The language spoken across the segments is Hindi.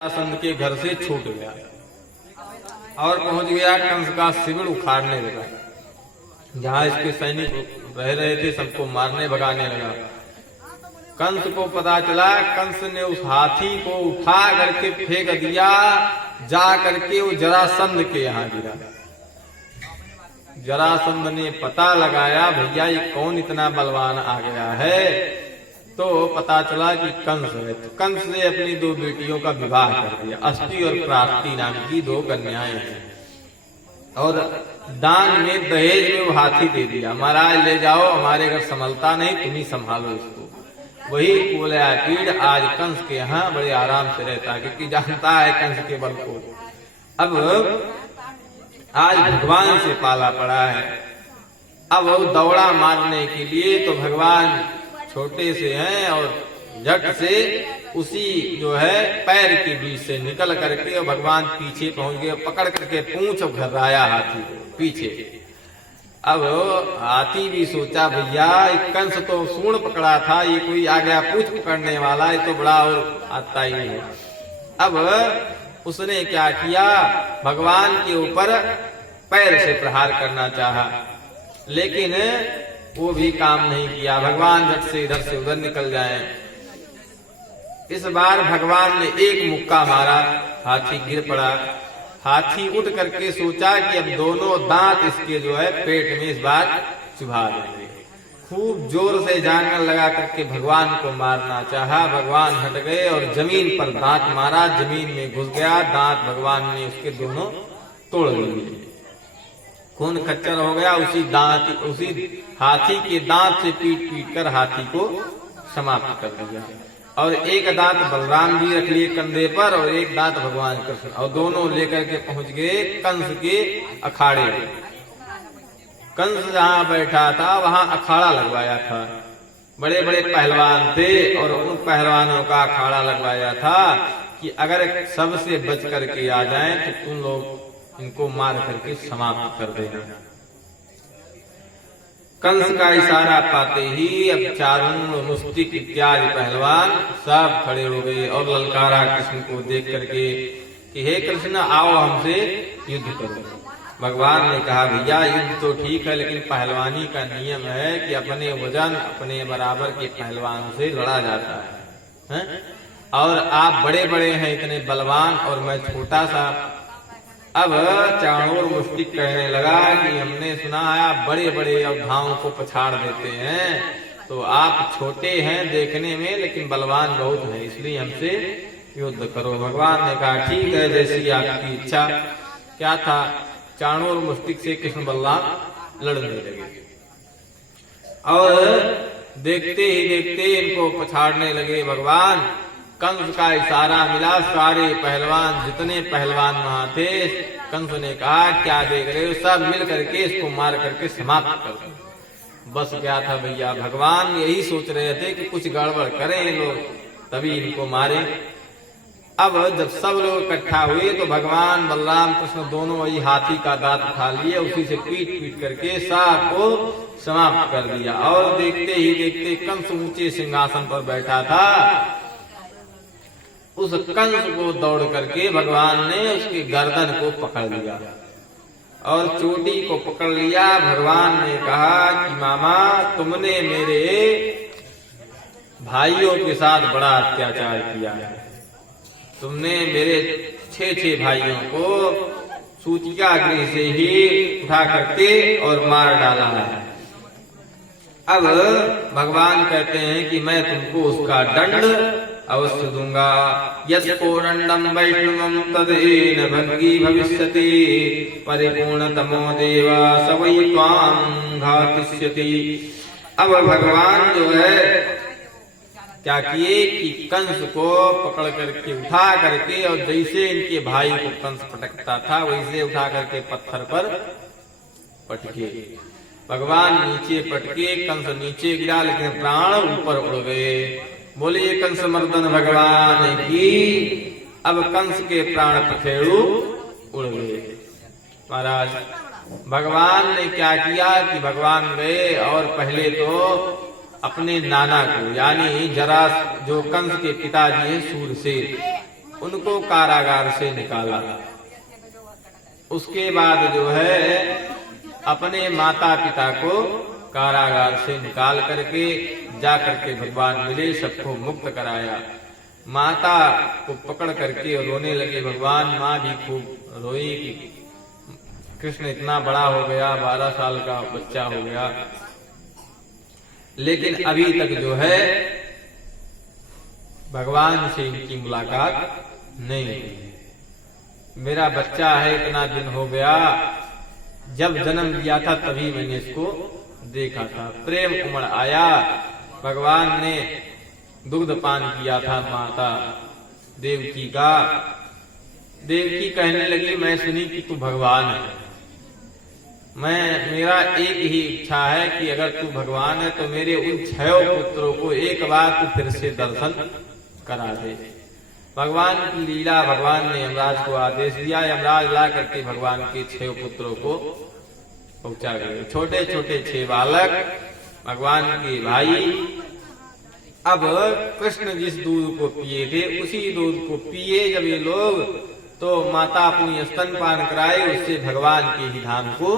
जरासंध के घर से छूट गया और पहुंच गया कंस का शिविर उखाड़ने लगा। जहां इसके सैनिक रह रहे थे सबको मारने भगाने लगा। कंस को पता चला, कंस ने उस हाथी को उठा करके फेंक दिया, जा करके वो जरासंध के यहाँ गिरा। जरासंध ने पता लगाया भैया ये कौन इतना बलवान आ गया है, तो पता चला कि कंस है। तो कंस ने अपनी दो बेटियों का विवाह कर दिया। अष्टि और प्राप्ति नाम की दो कन्याएं हैं और दान में दहेज में वो हाथी दे दिया। महाराज ले जाओ, हमारे घर संभलता नहीं, तुम ही संभालो इसको। वही बोला कीड़ आज कंस के यहाँ बड़े आराम से रहता है, क्योंकि जानता है कंस के बल को। अब आज भगवान से पाला पड़ा है। अब वो दौड़ा मारने के लिए, तो भगवान छोटे से हैं और झट से उसी जो है पैर के बीच से निकल करके और भगवान पीछे पहुंच गए, पकड़ करके पूंछ घर्राया हाथी को पीछे। अब हाथी भी सोचा भैया कंस तो सूंड पकड़ा था, ये कोई आ गया पूंछ पकड़ने वाला, ये तो बड़ा और आता ही नहीं। अब उसने क्या किया, भगवान के ऊपर पैर से प्रहार करना चाहा, लेकिन वो भी काम नहीं किया। भगवान झट से इधर से उधर निकल जाए। इस बार भगवान ने एक मुक्का मारा, हाथी गिर पड़ा। हाथी उठ करके सोचा कि अब दोनों दांत इसके जो है पेट में इस बार चुभा देंगे। खूब जोर से जांगल लगा करके भगवान को मारना चाहा। भगवान हट गए और जमीन पर दांत मारा, जमीन में घुस गया। दांत भगवान ने उसके दोनों तोड़ लिए, खून खच्चर हो गया। उसी हाथी के दांत से पीट पीट कर हाथी को समाप्त कर दिया। और एक दांत बलराम जी रख लिए कंधे पर और एक दांत भगवान कृष्ण, और दोनों लेकर के पहुंच गए कंस के अखाड़े। कंस जहां बैठा था वहां अखाड़ा लगवाया था। बड़े बड़े पहलवान थे और उन पहलवानों का अखाड़ा लगवाया था कि अगर सबसे बच करके आ जाएं तो तुम लोग इनको मार करके समाप्त कर देना। कंस का इशारा पाते ही अब चारुण, मुस्तिक इत्यादि पहलवान सब खड़े हो गए और ललकारा कृष्ण को देख करके कि हे कृष्ण आओ हमसे युद्ध करो। भगवान ने कहा भैया युद्ध तो ठीक है, लेकिन पहलवानी का नियम है कि अपने वजन अपने बराबर के पहलवान से लड़ा जाता है? और आप बड़े बड़े हैं, इतने बलवान, और मैं छोटा सा। अब चाणूर मुस्तिक कहने लगा कि हमने सुना है आप बड़े बड़े योद्धाओं को पछाड़ देते हैं, तो आप छोटे हैं देखने में लेकिन बलवान बहुत हैं, इसलिए हमसे युद्ध करो। भगवान ने कहा ठीक है, जैसी आपकी इच्छा। क्या था, चाणूर मुस्तिक से कृष्ण बलराम लड़ने लगे और देखते ही देखते इनको पछाड़ने लगे। भगवान कंस का इशारा मिला, सारे पहलवान जितने पहलवान वहां थे, कंस ने कहा क्या देख रहे हो, सब मिल करके इसको मार करके समाप्त कर दो। बस क्या था भैया, भगवान यही सोच रहे थे कि कुछ गड़बड़ करें लोग तभी इनको मारे। अब जब सब लोग इकट्ठा हुए तो भगवान बलराम कृष्ण दोनों वही हाथी का दांत उठा लिए, उसी से पीट पीट करके सबको समाप्त कर दिया। और देखते ही देखते कंस ऊंचे सिंहासन पर बैठा था, उस कंस को दौड़ करके भगवान ने उसकी गर्दन को पकड़ लिया और चोटी को पकड़ लिया। भगवान ने कहा कि मामा तुमने मेरे भाइयों के साथ बड़ा अत्याचार किया है। तुमने मेरे 6 भाइयों को सूतिका गृह से ही उठा करके और मार डाला है। अब भगवान कहते हैं कि मैं तुमको उसका दंड अवश्य दूंगा। यत्कोदंडम वैष्णवम तदेन भंगी भविष्यति, परिपूर्णतमो देवा स वै त्वां घातिष्यति। अब भगवान जो है क्या किए कि कंस को पकड़ करके उठा करके, और जैसे इनके भाई को कंस पटकता था वैसे उठा करके पत्थर पर पटके। भगवान नीचे पटके, कंस नीचे गिरा, लेकिन प्राण ऊपर उड़ गए। बोलिए कंस मर्दन भगवान की। अब कंस के प्राण पखेरु उड़ गए। महाराज भगवान ने क्या किया कि भगवान गए और पहले तो अपने नाना को, यानी जरा जो कंस के पिताजी हैं सूरसेन, उनको कारागार से निकाला। उसके बाद जो है अपने माता पिता को कारागार से निकाल करके जाकर के भगवान मिले, सबको मुक्त कराया। माता को पकड़ करके रोने लगे भगवान। माँ भी खूब रोई कि कृष्ण इतना बड़ा हो गया, 12 साल का बच्चा हो गया, लेकिन अभी तक जो है भगवान से इनकी मुलाकात नहीं हुई। मेरा बच्चा है, इतना दिन हो गया, जब जन्म लिया था तभी मैंने इसको देखा था। प्रेम उमड़ आया, भगवान ने दुग्ध पान किया था माता देवकी का। देवकी कहने लगी मैं सुनी कि तू भगवान है, मेरा एक ही इच्छा है कि अगर तू भगवान है तो मेरे उन 6 पुत्रों को एक बार तू फिर से दर्शन करा दे। भगवान की लीला, भगवान ने यमराज को आदेश दिया। यमराज ला करके भगवान के 6 पुत्रों को पहुंचा गए। छोटे छोटे 6 बालक भगवान के भाई। अब कृष्ण जिस दूध को पिए थे उसी दूध को पिए जब ये लोग, तो माता अपनी स्तनपान कराए, उससे भगवान के ही धाम को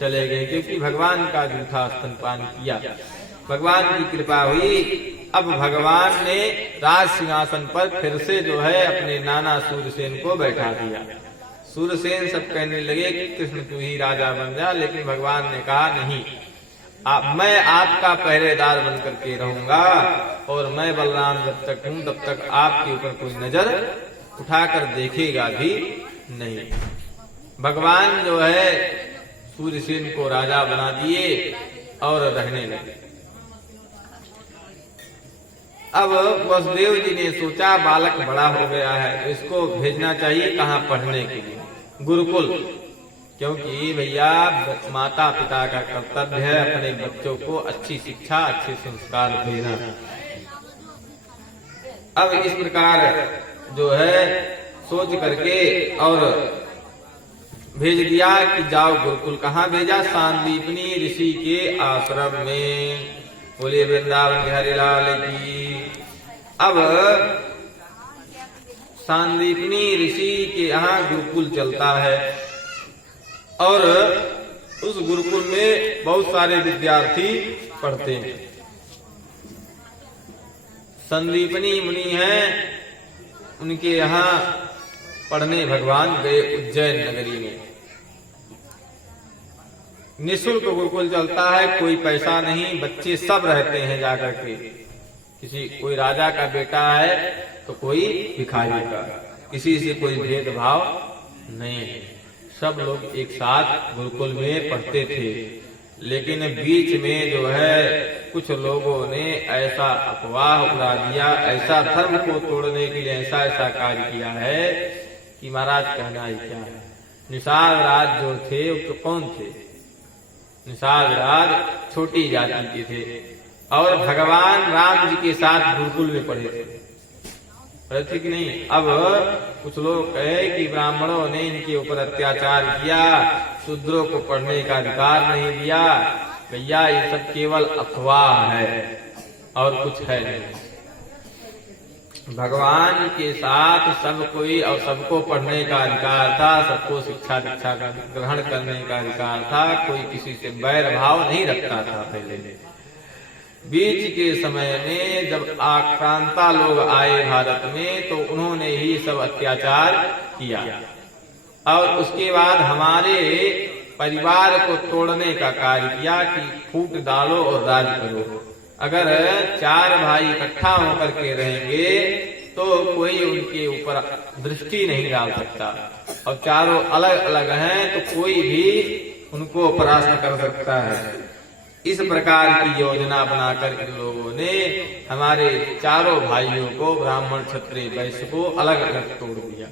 चले गए, क्योंकि भगवान का जूठा स्तनपान किया। भगवान की कृपा हुई। अब भगवान ने राज सिंहासन पर फिर से जो है अपने नाना सूरसेन को बैठा दिया। सूरसेन सब कहने लगे कि कृष्ण तू ही राजा बन जा, लेकिन भगवान ने कहा नहीं, मैं आपका पहरेदार बन करके रहूंगा, और मैं बलराम जब तक हूं तब तक आपके ऊपर कोई नजर उठाकर देखेगा भी नहीं। भगवान जो है सूरसेन को राजा बना दिए और रहने लगे। अब वसुदेव जी ने सोचा बालक बड़ा हो गया है तो इसको भेजना चाहिए कहाँ पढ़ने के लिए, गुरुकुल, क्योंकि भैया माता पिता का कर्तव्य है अपने बच्चों को अच्छी शिक्षा, अच्छे संस्कार देना। अब इस प्रकार जो है सोच करके और भेज दिया कि जाओ गुरुकुल। कहाँ भेजा? सांदीपनी ऋषि के आश्रम में। बोले वृंदावन बिहारी लाल की। अब सांदीपनी ऋषि के यहाँ गुरुकुल चलता है, और उस गुरुकुल में बहुत सारे विद्यार्थी पढ़ते हैं। संदीपनी मुनि हैं, उनके यहाँ पढ़ने भगवान गए उज्जैन नगरी में। निःशुल्क गुरुकुल चलता है, कोई पैसा नहीं, बच्चे सब रहते हैं जाकर के। कोई राजा का बेटा है तो कोई भिखारी का, किसी से कोई भेदभाव नहीं है, सब लोग एक साथ गुरुकुल में पढ़ते थे। लेकिन बीच में जो है कुछ लोगों ने ऐसा अफवाह उड़ा दिया, ऐसा धर्म को तोड़ने के लिए ऐसा ऐसा कार्य किया है कि महाराज कहना ही क्या है। निषाद राज जो थे वो तो कौन थे? निषाद राज छोटी जाति के थे, और भगवान राम जी के साथ गुरुकुल में पढ़े थे कि नहीं। अब कुछ लोग कहे कि ब्राह्मणों ने इनके ऊपर अत्याचार किया, शूद्रों को पढ़ने का अधिकार नहीं दिया। भैया ये सब केवल अफवाह है और कुछ है नहीं। भगवान के साथ सब कोई और सबको पढ़ने का अधिकार था, सबको शिक्षा दीक्षा का ग्रहण करने का अधिकार था, कोई किसी से बैर भाव नहीं रखता था। पहले बीच के समय में जब आक्रांता लोग आए भारत में तो उन्होंने ही सब अत्याचार किया, और उसके बाद हमारे परिवार को तोड़ने का कार्य किया कि फूट डालो और राज करो। अगर 4 भाई इकट्ठा होकर के रहेंगे तो कोई उनके ऊपर दृष्टि नहीं डाल सकता, और चारों अलग अलग हैं तो कोई भी उनको परास्त कर सकता है। इस प्रकार की योजना बनाकर इन लोगों ने हमारे चारों भाइयों को, ब्राह्मण क्षत्रिय वैश्य को अलग अलग तोड़ दिया।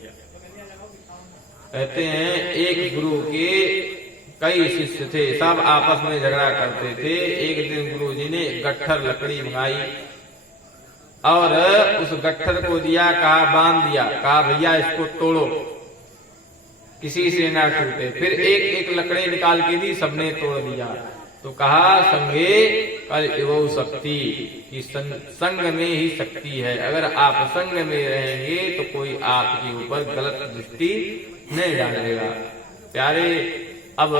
कहते हैं एक गुरु के कई शिष्य थे, सब आपस में झगड़ा करते थे। एक दिन गुरु जी ने गट्ठर लकड़ी मंगाई और उस गट्ठर को दिया, कहा बांध दिया, कहा भैया इसको तोड़ो, किसी से ना टूटे। फिर एक एक लकड़ी निकाल के दी, सबने तोड़ दिया। तो कहा संगे कल इवो शक्ति, कि संग में ही शक्ति है। अगर आप संग में रहेंगे तो कोई आपके ऊपर गलत दृष्टि नहीं डालेगा। प्यारे, अब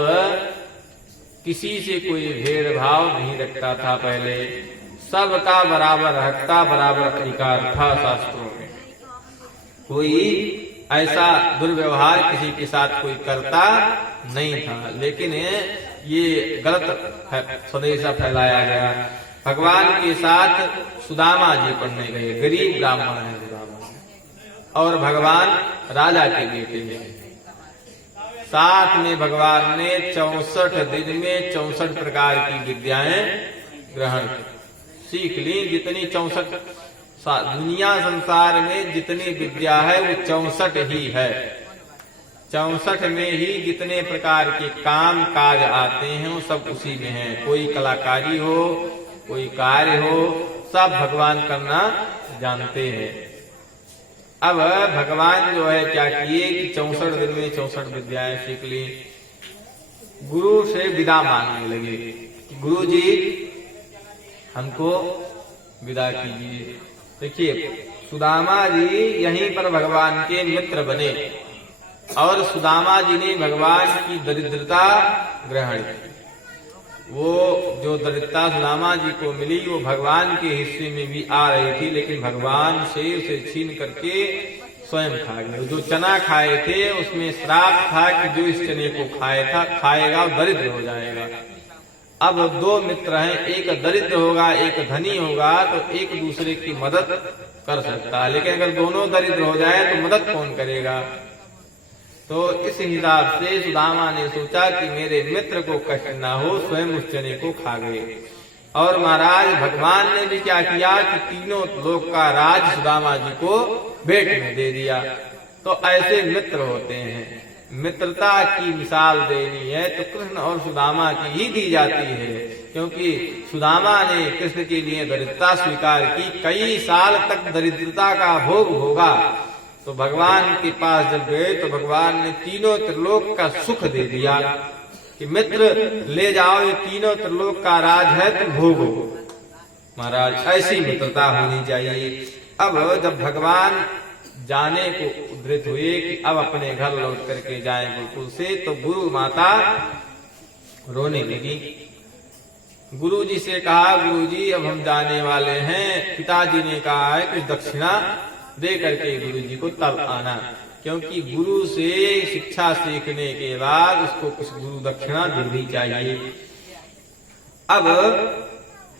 किसी से कोई भेदभाव नहीं रखता था पहले, सबका बराबर हकता, बराबर अधिकार था शास्त्रों में। कोई ऐसा दुर्व्यवहार किसी के साथ कोई करता नहीं था। लेकिन ये गलत संदेशा फैलाया गया। भगवान के साथ सुदामा जी पढ़ने गए, गरीब ब्राह्मण है सुदामा, और भगवान राजा के बेटे हैं। साथ में भगवान ने 64 दिन में 64 प्रकार की विद्याएं ग्रहण सीख ली। जितनी 64 दुनिया संसार में जितनी विद्या है वो 64 ही है। 64 में ही जितने प्रकार के काम काज आते हैं वो सब उसी में है। कोई कलाकारी हो, कोई कार्य हो, सब भगवान करना जानते हैं। अब भगवान जो है क्या किए कि 64 दिन में 64 विद्याएं सीख ली। गुरु से विदा मांगने लगे, गुरु जी हमको विदा कीजिए। देखिए, सुदामा जी यहीं पर भगवान के मित्र बने और सुदामा जी ने भगवान की दरिद्रता ग्रहण की। वो जो दरिद्रता सुदामा जी को मिली वो भगवान के हिस्से में भी आ रही थी, लेकिन भगवान से उसे छीन करके स्वयं खा गए। जो चना खाए थे उसमें श्राप था कि जो इस चने को खाएगा वो दरिद्र हो जाएगा। अब दो मित्र हैं, एक दरिद्र होगा एक धनी होगा, तो एक दूसरे की मदद कर सकता है, लेकिन अगर दोनों दरिद्र हो जाए तो मदद कौन करेगा। तो इस हिसाब से सुदामा ने सोचा कि मेरे मित्र को कष्ट न हो, स्वयं उस चने को खा गए। और महाराज भगवान ने भी क्या किया कि तीनों लोक का राज सुदामा जी को भेंट में दे दिया। तो ऐसे मित्र होते हैं। मित्रता की मिसाल देनी है तो कृष्ण और सुदामा की ही दी जाती है, क्योंकि सुदामा ने कृष्ण के लिए दरिद्रता स्वीकार की, कई साल तक दरिद्रता का भोग भोगा। तो भगवान के पास जब गए तो भगवान ने तीनों त्रिलोक का सुख दे दिया कि मित्र ले जाओ, ये तीनों त्रिलोक का राज है, तुम भोगो। महाराज ऐसी मित्रता होनी चाहिए। अब जब भगवान जाने को उद्धृत हुए कि अब अपने घर लौट करके जाएं गुरुकुल से, तो गुरु माता रोने लगी। गुरु जी से कहा, गुरु जी अब हम जाने वाले हैं, पिताजी ने कहा है कुछ दक्षिणा दे करके गुरु जी को तब आना, क्योंकि गुरु से शिक्षा सीखने के बाद उसको कुछ गुरु दक्षिणा देनी चाहिए। अब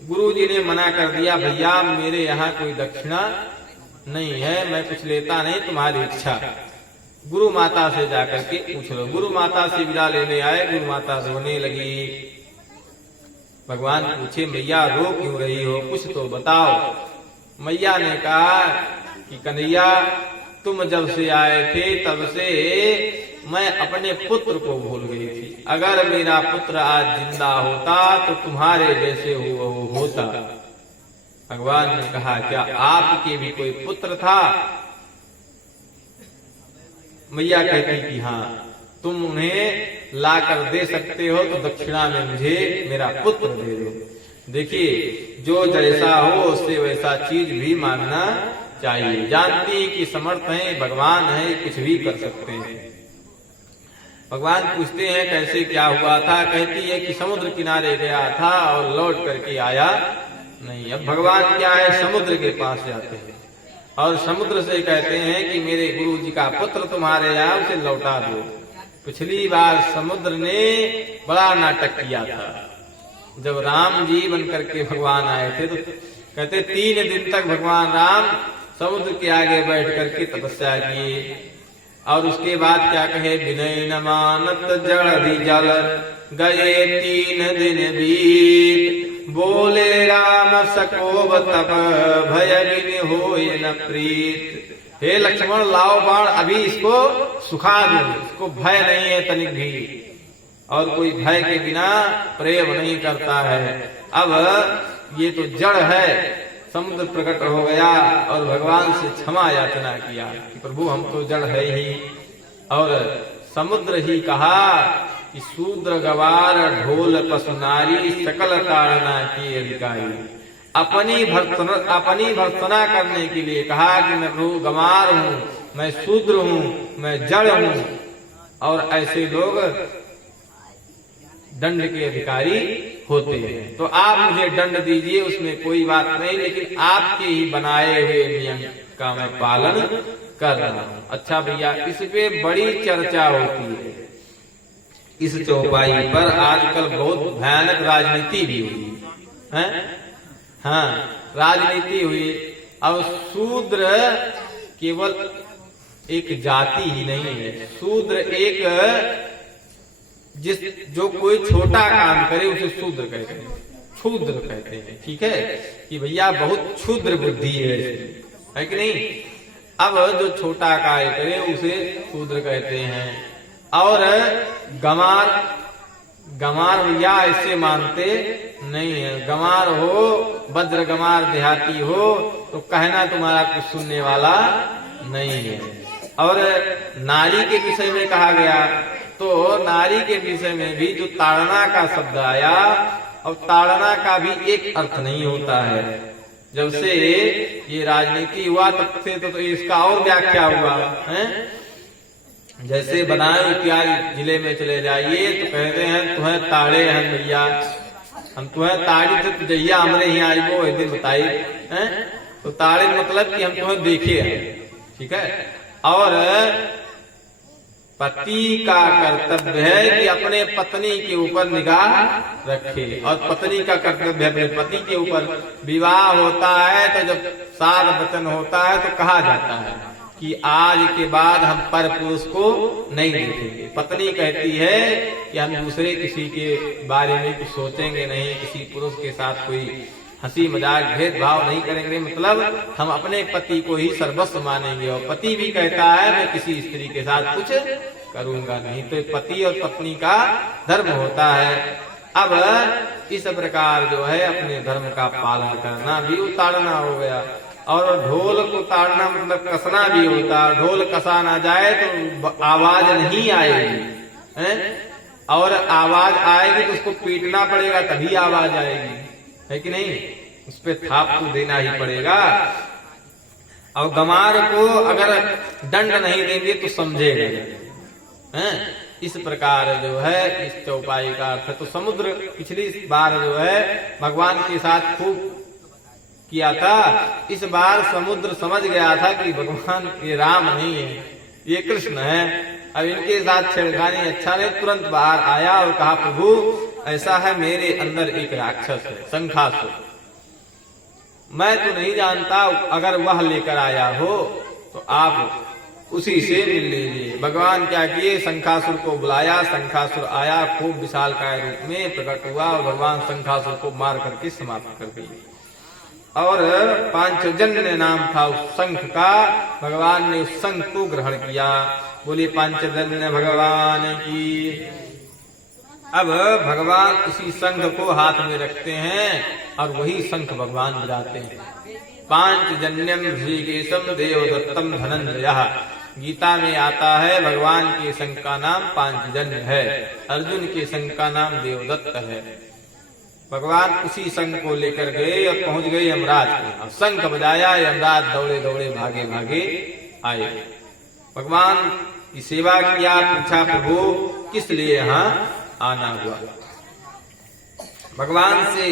गुरु जी ने मना कर दिया, भैया मेरे यहाँ कोई दक्षिणा नहीं है, मैं कुछ लेता नहीं, तुम्हारी इच्छा। गुरु माता से जाकर के पूछ लो। गुरु माता से विदा लेने आए, गुरु माता रोने लगी। भगवान पूछे, मैया रो क्यों रही हो, कुछ तो बताओ। मैया ने कहा कि कन्हैया तुम जब से आए थे तब से मैं अपने पुत्र को भूल गई थी। अगर मेरा पुत्र आज जिंदा होता तो तुम्हारे जैसे होता। भगवान ने कहा, क्या आपके भी कोई पुत्र था? मैया कहती कि हाँ, तुम उन्हें लाकर दे सकते हो तो दक्षिणा में मुझे मेरा पुत्र दे दो। देखिए, जो जैसा हो उससे वैसा चीज भी मांगना चाहिए। जानती है कि समर्थ है, भगवान है, कुछ भी कर सकते हैं। भगवान पूछते हैं कैसे क्या हुआ था? कहती है कि समुद्र किनारे गया था और लौट करके आया नहीं। अब भगवान क्या है, समुद्र के पास जाते हैं और समुद्र से कहते हैं कि मेरे गुरु जी का पुत्र तुम्हारे यहाँ, उसे लौटा दो। पिछली बार समुद्र ने बड़ा नाटक किया था। जब राम जी बन करके भगवान आए थे तो कहते 3 दिन तक भगवान राम समुद्र के आगे बैठ करके तपस्या किए। और उसके बाद क्या कहे, विनय न मानत जड़ जल गए 3 दिन बीत, बोले राम सकोब तप भय होय न प्रीत। हे लक्ष्मण लाओ बाण, अभी इसको सुखा दो, इसको भय नहीं है तनिक भी, और कोई भय के बिना प्रेम नहीं करता है। अब ये तो जड़ है। समुद्र प्रकट हो गया और भगवान से क्षमा याचना किया कि प्रभु हम तो जड़ है ही। और समुद्र ही कहा कि शूद्र गवार ढोल पशु नारी सकल ताड़ना की अधिकारी। अपनी भर्त्सना करने के लिए कहा कि मैं गवार हूँ, मैं शूद्र हूँ, मैं जड़ हूँ, और ऐसे लोग दंड के अधिकारी होते हैं। तो आप मुझे दंड दीजिए, उसमें कोई बात नहीं, लेकिन आपके ही बनाए हुए नियम का मैं पालन कर रहा हूं। अच्छा भैया, इस पे बड़ी चर्चा होती है। इस चौपाई पर आजकल बहुत भयानक राजनीति भी हुई है। हाँ, राजनीति हुई। अब शूद्र केवल एक जाति ही नहीं है, शूद्र एक जो कोई छोटा काम करे उसे शूद्र कहते हैं, क्षुद्र कहते हैं। ठीक है कि भैया बहुत क्षुद्र बुद्धि है कि नहीं। अब जो छोटा कार्य करे उसे शूद्र कहते हैं। और गमार भैया ऐसे मानते नहीं है। गमार हो, वज्र गमार देहाती हो तो कहना तुम्हारा कुछ सुनने वाला नहीं है। और नारी के विषय में कहा गया, तो नारी के विषय में भी जो ताड़ना का शब्द आया, और ताड़ना का भी एक अर्थ नहीं होता है। जब से ये राजनीति हुआ तब से तो इसका और व्याख्या हुआ है। जैसे बदायूं इत्यादि जिले में चले जाइए तो कहते हैं तुम्हें ताड़े हैं भैया, हम तुम्हें ताड़ी थे तुझैया हमरे ही आई वो एक दिन बताई है। तो ताड़े मतलब कि हम तुम्हें देखे हैं। ठीक है। और पति का कर्तव्य है कि अपने पत्नी के ऊपर निगाह रखे, और पत्नी का कर्तव्य अपने पति के ऊपर। विवाह होता है तो जब सार वचन होता है तो कहा जाता है कि आज के बाद हम पर पुरुष को नहीं देखेंगे। पत्नी कहती है कि हम दूसरे किसी के बारे में कुछ सोचेंगे नहीं, किसी पुरुष के साथ कोई हंसी मजाक भेदभाव नहीं करेंगे, मतलब हम अपने पति को ही सर्वस्व मानेंगे। और पति भी कहता है मैं किसी स्त्री के साथ कुछ करूंगा नहीं। तो पति और पत्नी का धर्म होता है। अब इस प्रकार जो है अपने धर्म का पालन करना भी उतारना हो गया। और ढोल को ताड़ना मतलब कसना भी होता है। ढोल कसा ना जाए तो आवाज नहीं आएगी है? और आवाज आएगी तो उसको पीटना पड़ेगा तभी आवाज आएगी, है कि नहीं। उस पे थाप तो देना ही पड़ेगा। और गमार को अगर दंड नहीं देंगे तो समझेगा है। इस प्रकार जो है इस चौपाई का अर्थ। तो समुद्र पिछली बार जो है भगवान के साथ खूब किया था, इस बार समुद्र समझ गया था कि भगवान ये राम नहीं है, ये कृष्ण है। अब इनके साथ छेड़खानी अच्छा नहीं। तुरंत बाहर आया और कहा प्रभु ऐसा है मेरे अंदर एक राक्षस है शंखासुर, मैं तो नहीं जानता, अगर वह लेकर आया हो तो आप उसी से मिल लीजिए। भगवान क्या किए, शंखासुर को बुलाया। शंखासुर आया, खूब विशालकाय रूप में प्रकट हुआ और भगवान शंखासुर को मार करके समाप्त कर दिए। और पांचजन्य नाम था उस शंख का, भगवान ने उस शंख को ग्रहण किया। बोले पांचजन्य भगवान की। अब भगवान उसी शंख को हाथ में रखते हैं और वही शंख भगवान बजाते हैं। पांचजन्यम ऋषिकेशम देवदत्तम धनंजय। गीता में आता है भगवान के शंख का नाम पांचजन्य है, अर्जुन के शंख का नाम देवदत्त है। भगवान उसी शंख को लेकर गए और पहुंच गए यमराज को। शंख बजाया, यमराज दौड़े दौड़े भागे भागे आए। भगवान की सेवा किया, पूछा प्रभु किस लिए यहाँ आना हुआ। भगवान से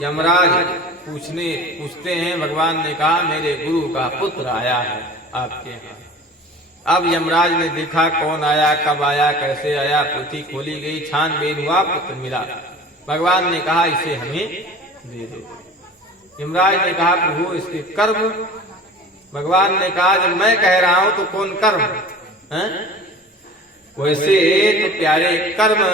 यमराज पूछते हैं। भगवान ने कहा मेरे गुरु का पुत्र आया है आपके यहाँ। अब यमराज ने देखा कौन आया, कब आया, कैसे आया, पोथी खोली गई, छानबीन हुआ, पुत्र मिला। भगवान ने कहा इसे हमें दे दो। यमराज ने कहा प्रभु इसके कर्म। भगवान ने कहा जब मैं कह रहा हूं तो कौन कर्म है? वैसे तो प्यारे कर्म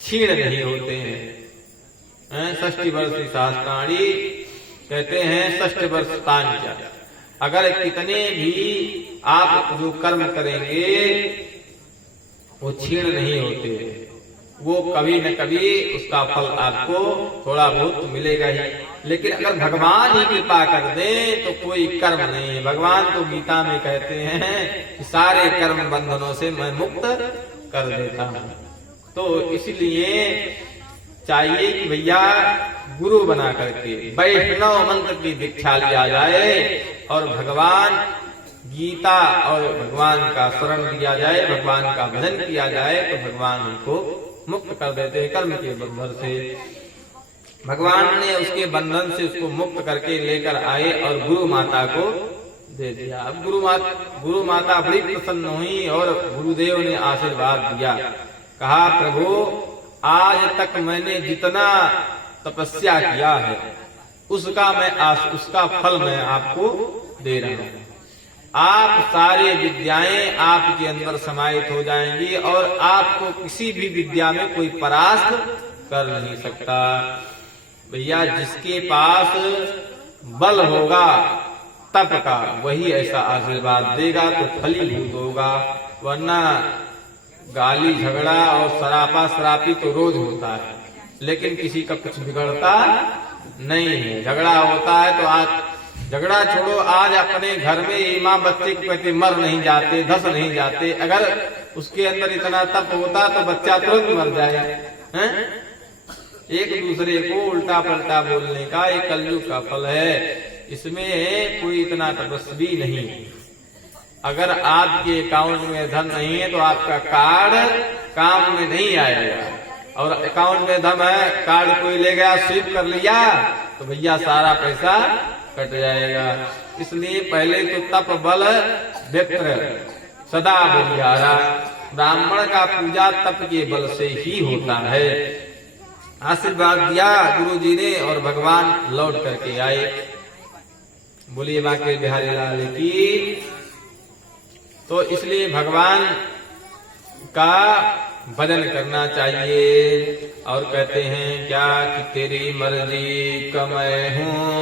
क्षीण नहीं होते हैं। 60 वर्ष सहस्त्राणी कहते हैं 60 वर्ष तांचा। अगर कितने भी आप जो कर्म करेंगे वो क्षीण नहीं होते, वो कभी न कभी उसका फल आपको थोड़ा बहुत मिलेगा ही। लेकिन अगर भगवान ही कृपा कर दे तो कोई कर्म नहीं। भगवान तो गीता में कहते हैं कि सारे कर्म बंधनों से मैं मुक्त कर देता हूँ। तो इसलिए चाहिए कि भैया गुरु बना करके वैष्णव मंत्र की दीक्षा लिया जाए और भगवान गीता और भगवान का शरण लिया जाए, भगवान का भजन किया जाए तो भगवान उनको मुक्त कर देते हैं कर्म के बंधन से। भगवान ने उसके बंधन से उसको मुक्त करके लेकर आए और गुरु माता को दे दिया। अब गुरु माता बड़ी प्रसन्न हुई और गुरुदेव ने आशीर्वाद दिया, कहा प्रभु आज तक मैंने जितना तपस्या किया है उसका फल मैं आपको दे रहा हूँ। आप सारे विद्याएं आपके अंदर समाहित हो जाएंगी और आपको किसी भी विद्या में कोई परास्त कर नहीं सकता। भैया जिसके पास बल होगा तप का वही ऐसा आशीर्वाद देगा तो फलीभूत होगा, वरना गाली झगड़ा और सरापा सरापी तो रोज होता है, लेकिन किसी का कुछ बिगड़ता नहीं है। झगड़ा होता है तो आज झगड़ा छोड़ो, आज अपने घर में माँ बच्चे को कहते मर नहीं जाते, धस नहीं जाते, अगर उसके अंदर इतना तप होता तो बच्चा तुरंत मर जाए हैं? एक दूसरे को उल्टा पलटा बोलने का एक कलयुग का फल है, इसमें कोई इतना तपस्वी नहीं। अगर आपके अकाउंट में धन नहीं है तो आपका कार्ड काम में नहीं आएगा, और अकाउंट में धन है, कार्ड कोई ले गया स्वीप कर लिया तो भैया सारा पैसा कट जाएगा। इसलिए पहले तो तप बल विप्र सदा बलिहारा, ब्राह्मण का पूजा तप के बल से ही होता है। आशीर्वाद दिया गुरुजी ने और भगवान लौट करके आए। बोलिए बांके बिहारी लाल की। तो इसलिए भगवान का भजन करना चाहिए। और कहते हैं क्या कि तेरी मर्जी का मैं हूँ।